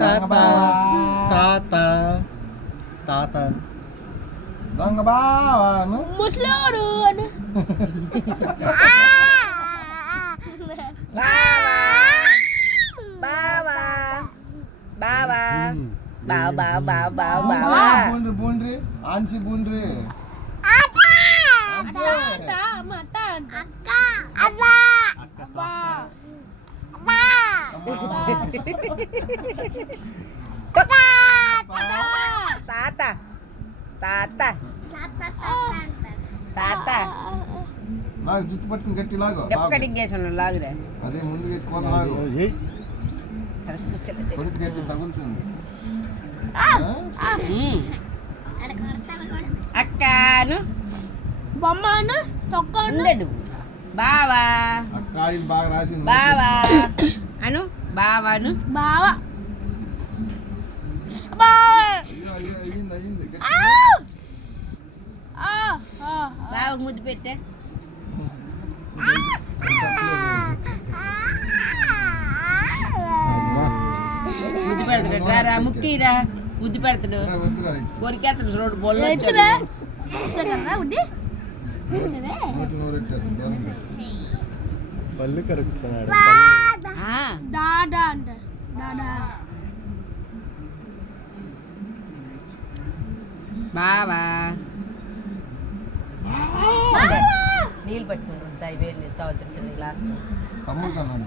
తాత తాత తాత దొంగ బావాను ముసలోడు అని బావా బావా బావా బావా బావా బావా బూండ్రి బూండ్రి ఆన్సి బూండ్రి అత్త అత్త అక్క అవ్వ అవ్వ తాత తాత తాత నాకు జుట్టు పట్టుకుని గట్టి లాగు డెప్ కటింగ్ చేసాను లాగులే అదే ముందుకు ఎక్కువ లాగు కొడుకు గట్టి తగులుతుంది అక్కను బొమ్మను తొక్కను ఉండడు బావా అక్క ఇది బాగా రాసింది బావా అను బావాను బావ బా అయ్యో అయ్యో అయ్యింది అయ్యింది గట్టి. బావ ముద్దు పెట్టే ముద్దు పెడతాడు రా ముక్కిరా ముద్దు పెడతాడు వద్దురా, వద్దురా. కొరికేస్తాడు రోడ్డు బొల్ల ఎచ్చువే కదా ఉడి ఎచ్చువే నోట్లో నోరెట్టారు, దూరంగా. పళ్ళు కరుకుతున్నాడు దాదా అంట దాదా బావా నీళ్ళు పట్టుకుంటాడు వేడి నీళ్ళు తాగుతాడు చిన్న గ్లాస్ తమ్ముడు కన్నాడు